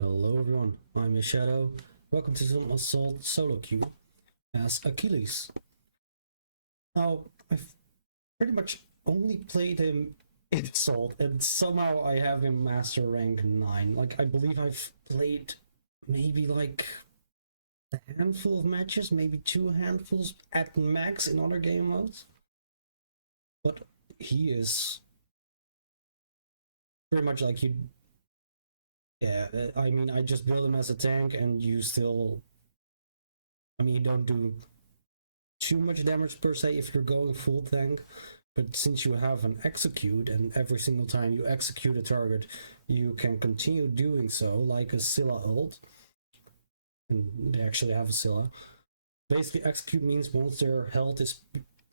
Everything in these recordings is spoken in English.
Hello everyone, I'm your Shadow. Welcome to some Assault solo queue as Achilles. Now, I've pretty much only played him in Assault, and somehow I have him Master Rank 9. Like, I believe I've played maybe like a handful of matches, maybe 2 handfuls at max in other game modes. But he is pretty much like you. Yeah, I mean, I just build him as a tank, and you still. I mean, you don't do too much damage per se if you're going full tank, but since you have an execute, and every single time you execute a target, you can continue doing so, like a Scylla ult. And they actually have a Scylla. Basically, execute means once their health is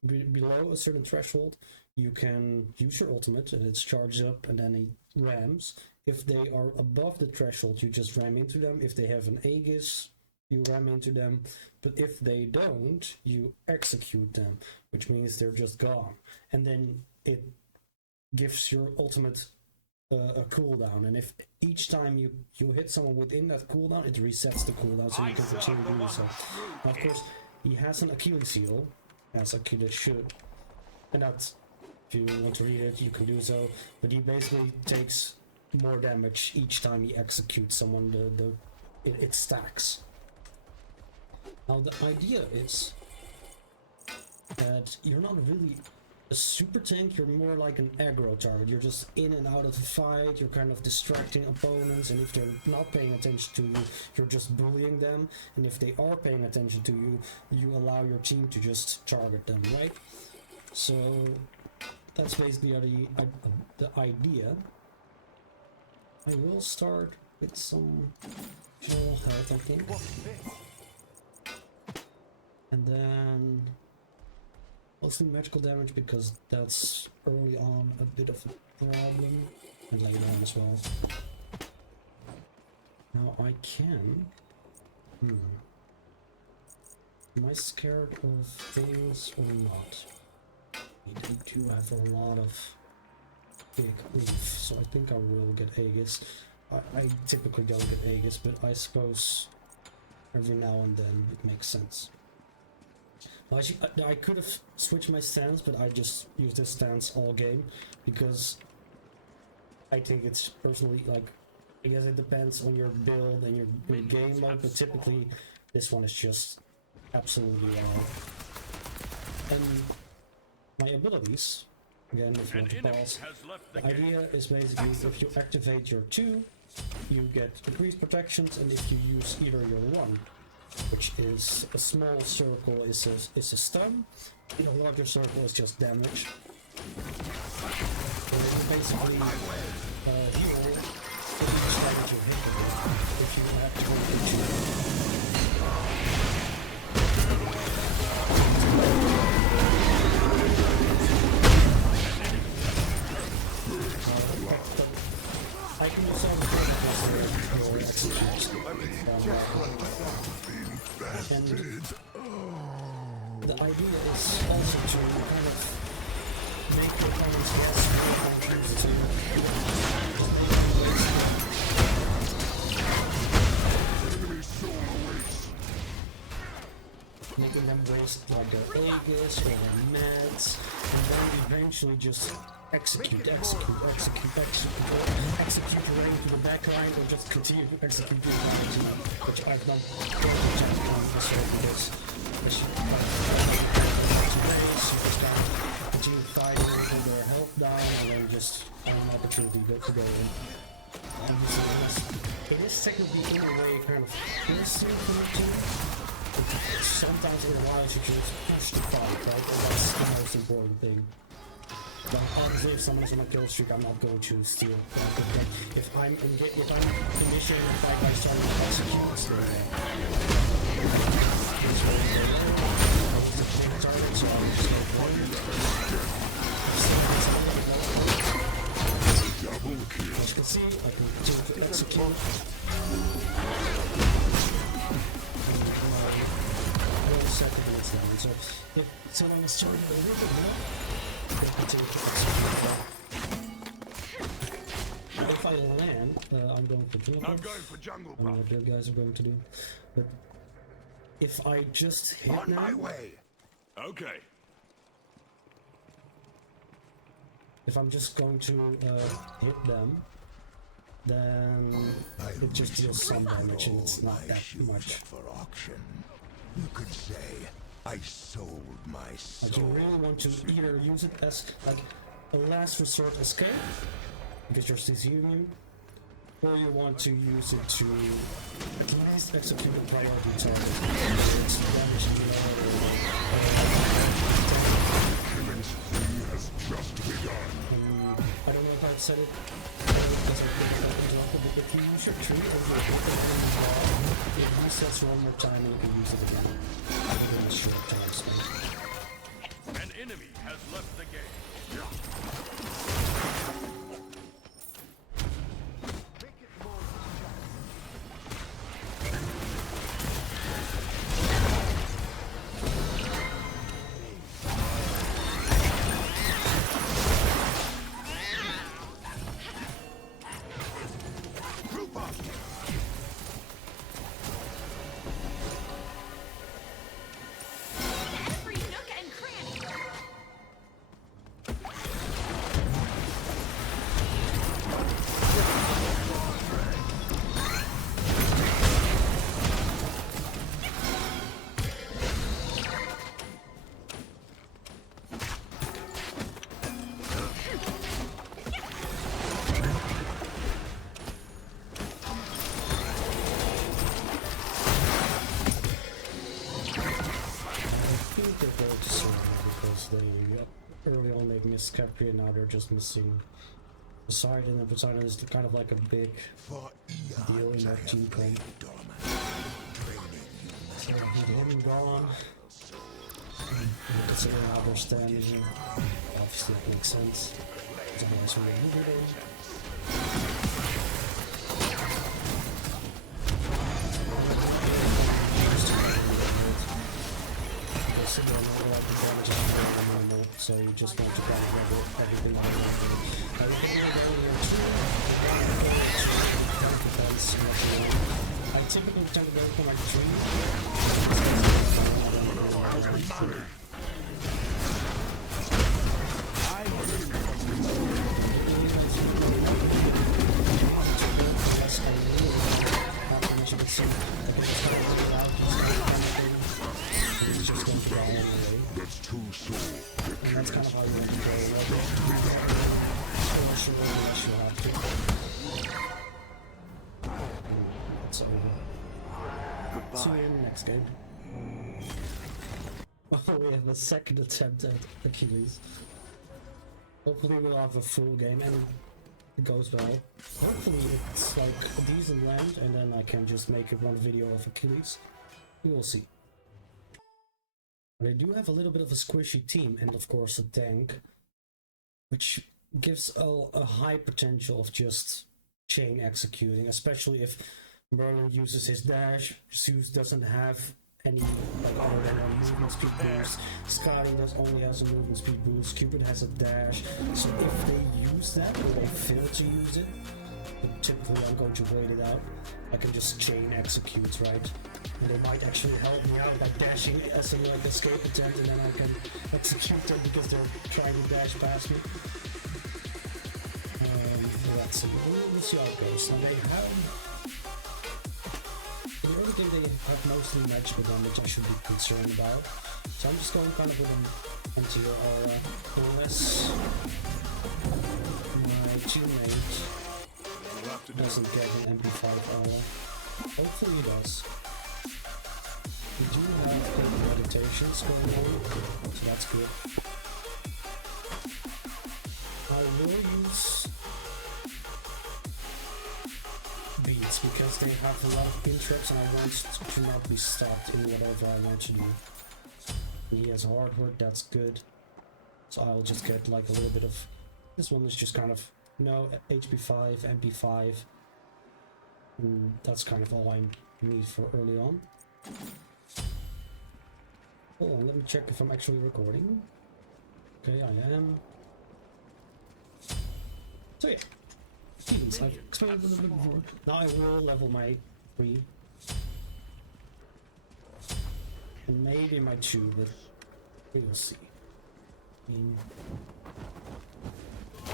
below a certain threshold, you can use your ultimate, and it's charged up, and then it rams. If they are above the threshold, you just ram into them. If they have an Aegis, you ram into them. But if they don't, you execute them, which means they're just gone. And then it gives your ultimate a cooldown. And if each time you hit someone within that cooldown, it resets the cooldown, so you can continue doing so. Now, of course, he has an Achilles heel, as Achilles should. And that's, if you want to read it, you can do so. But he basically takes more damage each time he executes someone. It stacks. Now the idea is that you're not really a super tank, you're more like an aggro target. You're just in and out of the fight, you're kind of distracting opponents, and if they're not paying attention to you, you're just bullying them, and if they are paying attention to you, you allow your team to just target them, right? So that's basically the idea. I will start with some general health, I think. And then mostly magical damage, because that's early on a bit of a problem, and later on as well. Now I can... Am I scared of things or not? They do have a lot of big oof, so I think I will get Aegis. I typically don't get Aegis, but I suppose every now and then it makes sense. Well, actually, I could have switched my stance, but I just use this stance all game, because I think it's personally, like, I guess it depends on your build and your game mode, but typically this one is just absolutely and my abilities, again, if you want to pause, the idea is basically if you activate your 2, you get increased protections, and if you use either your 1, which is a small circle, is a stun, and a larger circle is just damage. So you basically heal each time that you hit with, if you activate I can use all the and the idea is also to kind of make your opponents guess making them waste like their Aegis or their meds, and then eventually just execute the range to the back line, and just continue to execute the range, which I've done continue fighting until their health down, and then just have an opportunity to go in. It is technically in a way kind of instant for me too. Sometimes in a while you just push the fight, right? And that's the most important thing. But obviously, if someone's on a kill streak, I'm not going to steal. If I'm initiating a fight by starting to execute, as you can see, I can continue to execute. So if someone is charging a little bit more, they continue to execute. If I land, I'm going for jungle. I'm going for jungle. I don't know what the other guys are going to do, but if I just hit On them, my way. Okay. if I'm just going to hit them, then it just deals some damage and it's not that much. For auction. You could say I sold my soul. But you really want to either use it as like a last resort escape, because you're still human, or you want to use it to at least execute a priority target. It's damaging Has just begun. I don't know if I've said it because I put it interrupted, but if you use your tree or your weapon, it resets one more time and you can use it again within a short time span. An enemy has left the game. Every nook and cranny. I think they're going to survive because they early on they missed Capri and now they're just missing Poseidon, and Poseidon is kind of like a big For deal in eons I their have team play. played dormant, training So with him gone, and considering how they're standing, obviously it makes sense. Otherwise we're moving in. So you just want to kind of level everything on you can move down here too. Defense, I typically tend to go for my tree. It's just going to go all the way. That's too slow. And that's kind of how you want to go. Unless you have to. That's over. See you in the next game. Oh, we have a second attempt at Achilles. Hopefully we'll have a full game and it goes well. Hopefully it's like a decent land and then I can just make it one video of Achilles. We will see. They do have a little bit of a squishy team and of course a tank, which gives a high potential of just chain executing, especially if Merlin uses his dash. Zeus doesn't have any other than a movement speed boost. Scotty only has a movement speed boost. Cupid has a dash. So if they use that or they fail to use it, but typically I'm going to wait it out. I can just chain execute, right? And they might actually help me out by dashing as a like escape attempt, and then I can execute them because they're trying to dash past me. Let's see. We'll see how it goes. Now they have. In the early game they have mostly magical damage I should be concerned about. So I'm just going kind of with an anti-aura. Unless my teammate doesn't get an MP5 aura. Hopefully he does. We do have good meditations going on, so that's good. I will use beats because they have a lot of pin traps and I want to not be stopped in whatever I want to do. He has hard hood, that's good. So I'll just get like a little bit of... This one is just kind of, HP 5, MP 5. And that's kind of all I need for early on. Hold on, let me check if I'm actually recording. Okay, I am. So yeah. Jeez, I've explained it a little bit before. Now I will level my 3. And maybe my 2, but we will see. I mean, my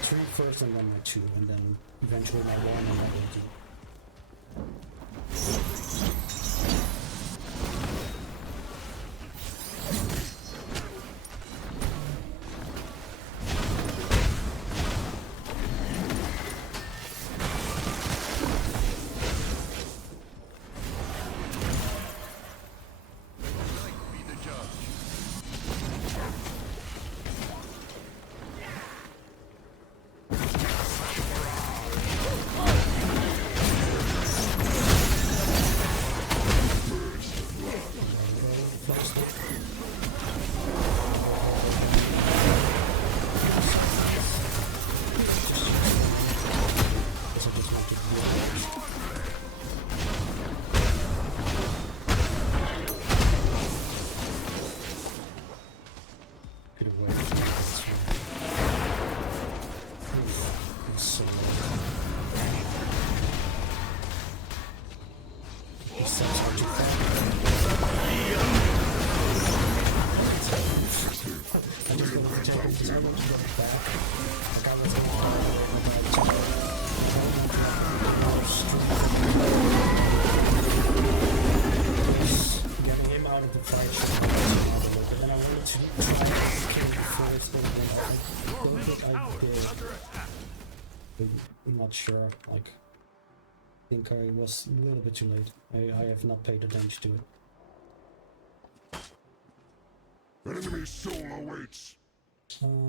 3 first and then my 2, and then eventually my 1 and my 18. I'm not sure, like, I think I was a little bit too late. I have not paid attention to it. Enemy soul awaits.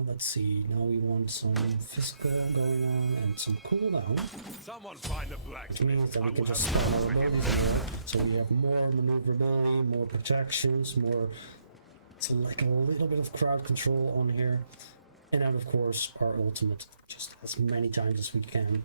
Let's see, now we want some physical going on and some cooldown. Someone find a Which blacksmith. means that we I can will just have spam work our for him. abilities there. So we have more maneuverability, more protections, more... It's like a little bit of crowd control on here. And then of course our ultimate, just as many times as we can.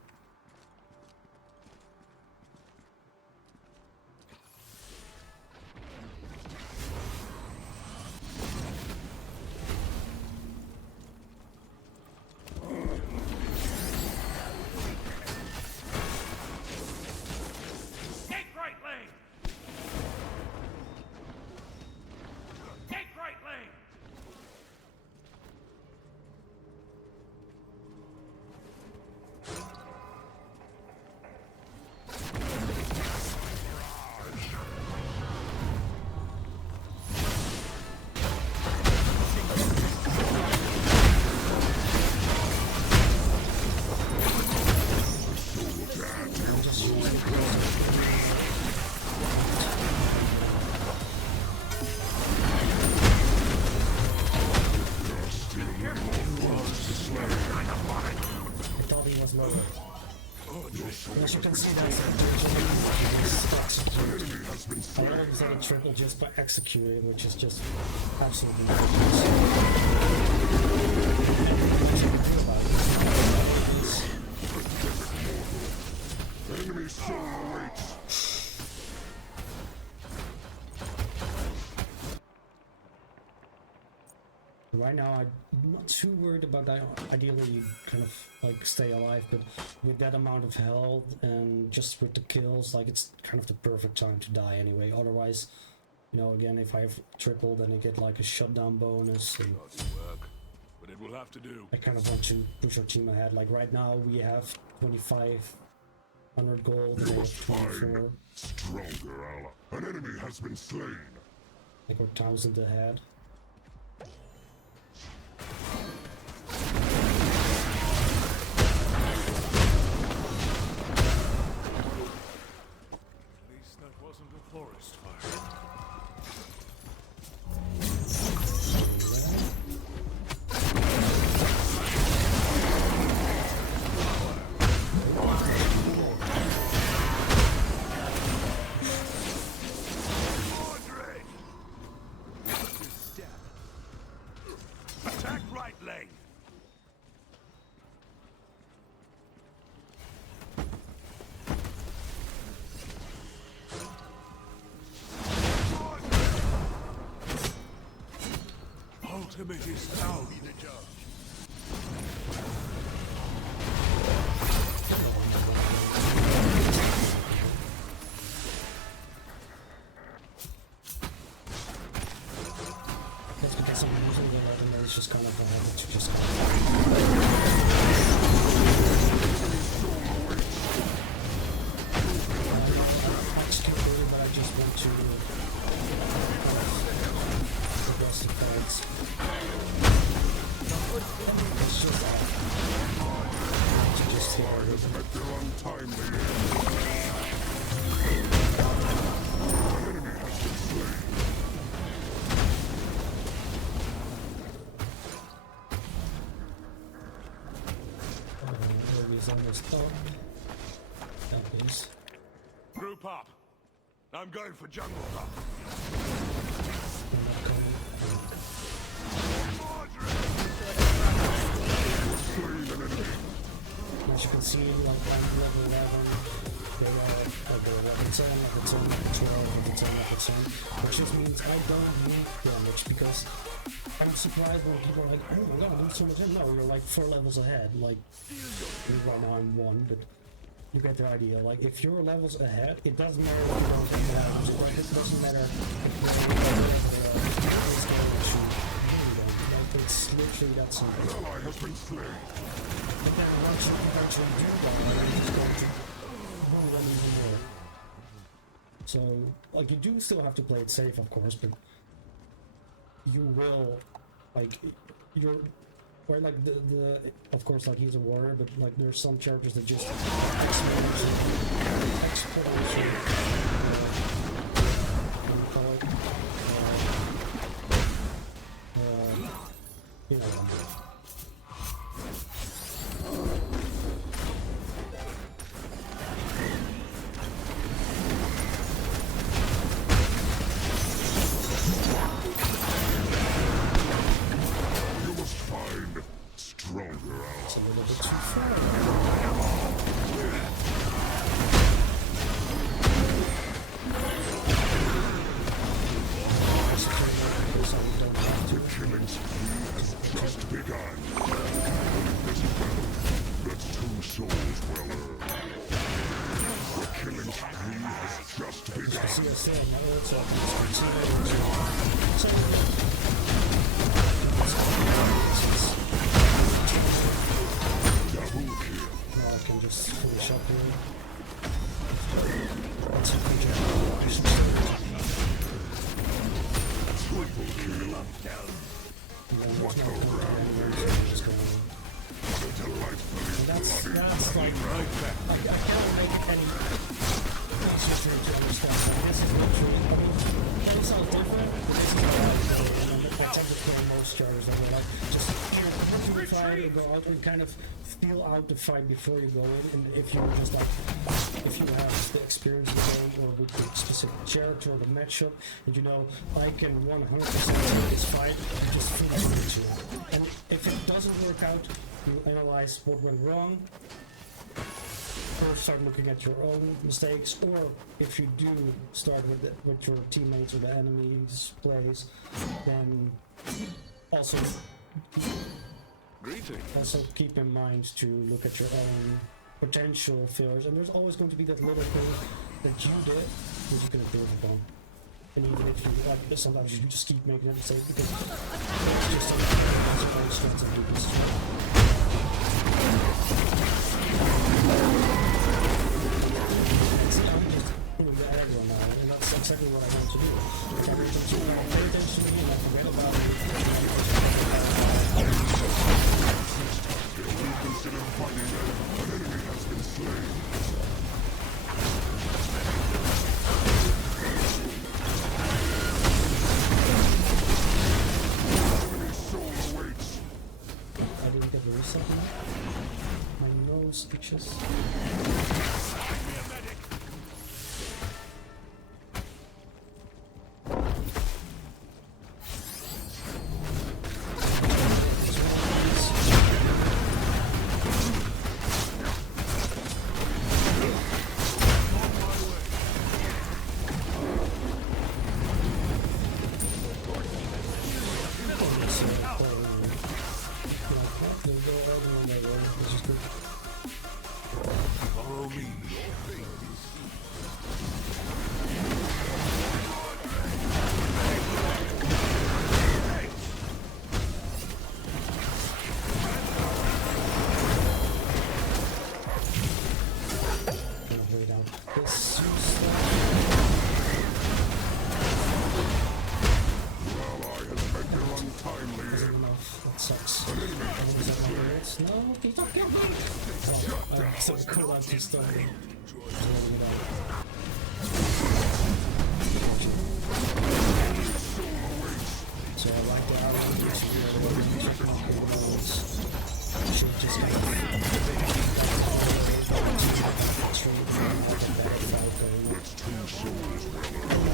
Take right lane. Take right lane. I thought he was low. As you can see, that's I always had a triple just by executing, which is just absolutely ridiculous. Enemy soul awaits. Right now, I'm not too worried about that. Ideally, you kind of like stay alive, but with that amount of health and just with the kills, like it's kind of the perfect time to die anyway. Otherwise, you know, again, if I have triple, then I get like a shutdown bonus. And Doesn't work, but it will have to do. I kind of want to push our team ahead. Like right now, we have 2,500 gold, and we have 24. Stronger ally. An enemy has been slain. Like we're 1,000 ahead. At least that wasn't a forest fire. Attack right lane. Ultimate is now be the judge. it's just kind of a habit to just kind of execute, but I just want to progress the cards. It's just that. To just They're untimely. He's almost up. That is. Group up. I'm going for jungle top. As you can see, like I'm level 11, they are level 10, level 10, level 12, level 10, level 10, which just means I don't need damage because I'm surprised when people are like, oh my god, I do so much damage. No, you're like 4 levels ahead, like, right now I'm 1, but you get the idea. Like, if you're levels ahead, it doesn't matter if you don't get items, right? It doesn't matter if it's literally that simple. But then once you eventually do that, it's going to run even more. So, like, you do still have to play it safe, of course, but you will, like, you're, where, like, the of course, like, he's a warrior, but, like, there's some characters that just exponentially, you know, it's a little bit too far. The killing spree has just begun. That's 2 souls well earned. The killing spree has just begun. See, I said, now it's up. Double kill. Now I can just finish up here. That's a good job. Triple kill. What a round. That's like, I cannot make it any easier to understand. Like, this is literally, I mean, that sounds different, but this is what I tend to play most characters that are like, just, you know, before you fight and go out and kind of feel out the fight before you go in, and if you just like, if you have the experience with them or with the specific character or the matchup, and you know, I can 100% take this fight and just finish it too. And if it doesn't work out, you analyze what went wrong, or start looking at your own mistakes, or if you do start with your teammates or the enemies' plays, then also keep in mind to look at your own potential failures. And there's always going to be that little thing that you did that you can improve upon. And even if you like, sometimes you just keep making a mistake because it's just a strength and weakness. I'm just doing the aggro now, and that's exactly what I want to do. If everything's going pay attention to me and I forget about it. Consider fighting them. An enemy has been slain. Enemy's soul awaits. I didn't get the reset now. My nose itches. this doesn't enough. That sucks. Is that my words? No, he's not getting me! Oh, so the cooldown too slow. So I like the outfit should just kind of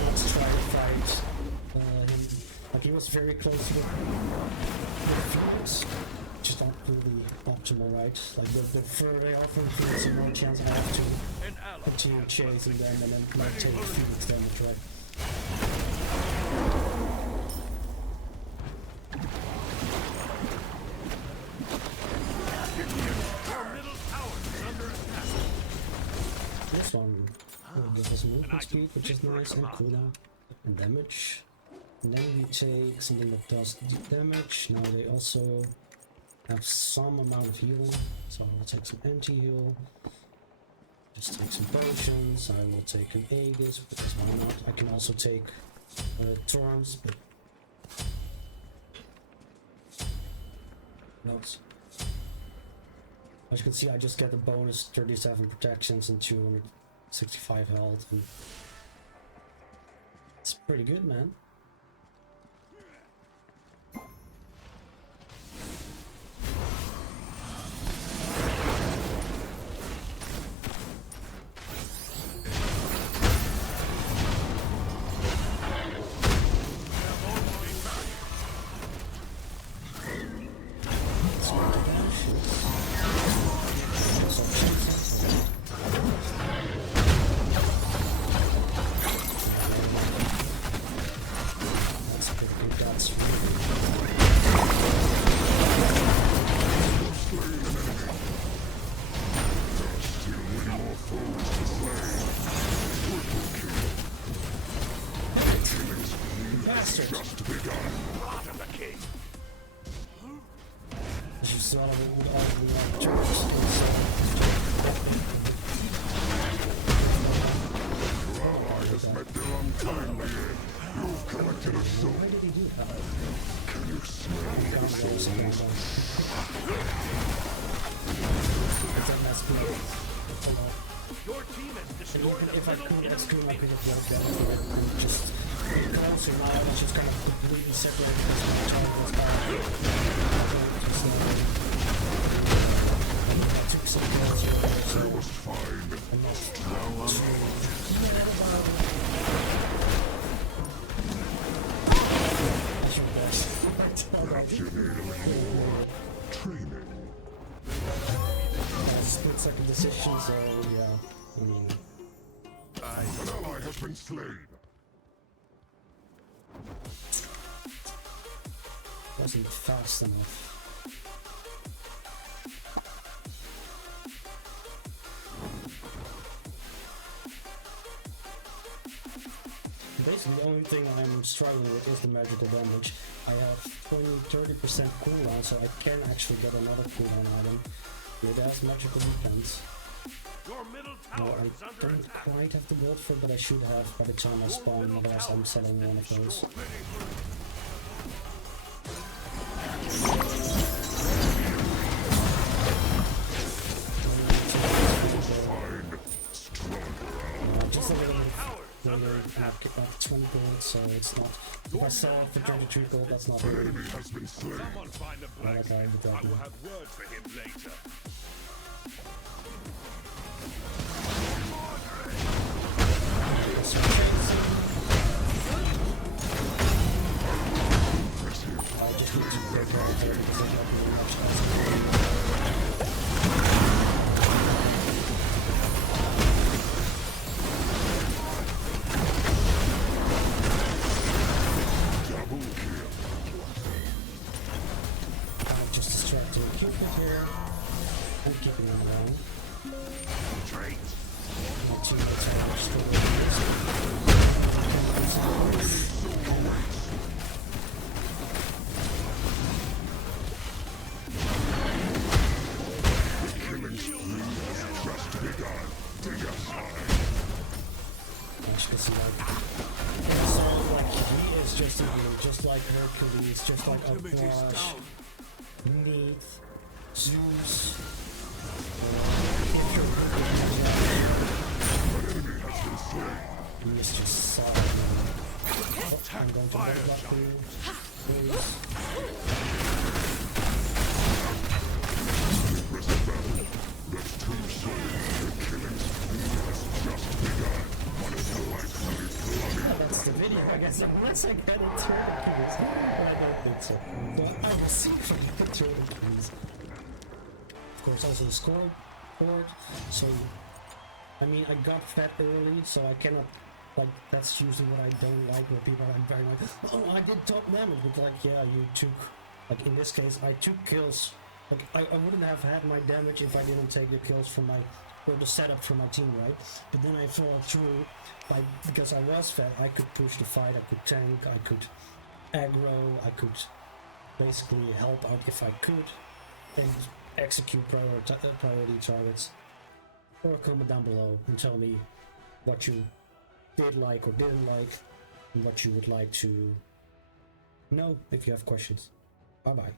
let's try to fight him. Like he was very close to the fields, just not really optimal, right? Like the further off from fields, the more chance I have to continue chasing them and then not take Phoenix damage, right? This one will give us movement speed, which is nice, and cooldown and damage. And then we take something that does damage. Now they also have some amount of healing, so I will take some anti-heal. Just take some potions. I will take an Aegis, because why not? I can also take Thorns, but what else? As you can see, I just get a bonus 37 protections and 265 health. And it's pretty good, man. If I could, that's cool, I could have done that. Just closer now, it's just kind of completely separate because my target was back. I took some kills here, so I'm not that's your best. Split second decision, so yeah, I mean. An ally has been slain. Wasn't fast enough. Basically, the only thing I'm struggling with is the magical damage. I have 20-30% cooldown, so I can actually get another cooldown item. It has magical defense. No, I don't quite have the build for it, but I should have by the time I spawn, otherwise I'm selling one of those. Just a little bit longer, and I've got 20 bullets, so it's not. If I sell it for 33 gold, that's not really. Someone find a black. I will have word for him later. I just need to work out here because I'm not doing much else. I'm just distracting Cupid here. because like he is just evil, just like Hercules, just like Aquash, Neith, Zeus. He is just solid. Oh, I'm going to break that through. Please. That's the video, I guess, unless I get it through the keys. But I don't think so. But I will see if I get it through the keys. Of course, also the scoreboard. So, I mean, I got fed early, so I cannot. Like, that's usually what I don't like, where people are like very like, oh, I did top damage, but like, yeah, you took, like in this case, I took kills. Like, I wouldn't have had my damage if I didn't take the kills from my, or the setup for my team, right? But then I followed through, like, because I was fed, I could push the fight, I could tank, I could aggro, I could basically help out if I could, and execute priority targets. Or comment down below and tell me what you did like or didn't like, and what you would like to know if you have questions. Bye bye.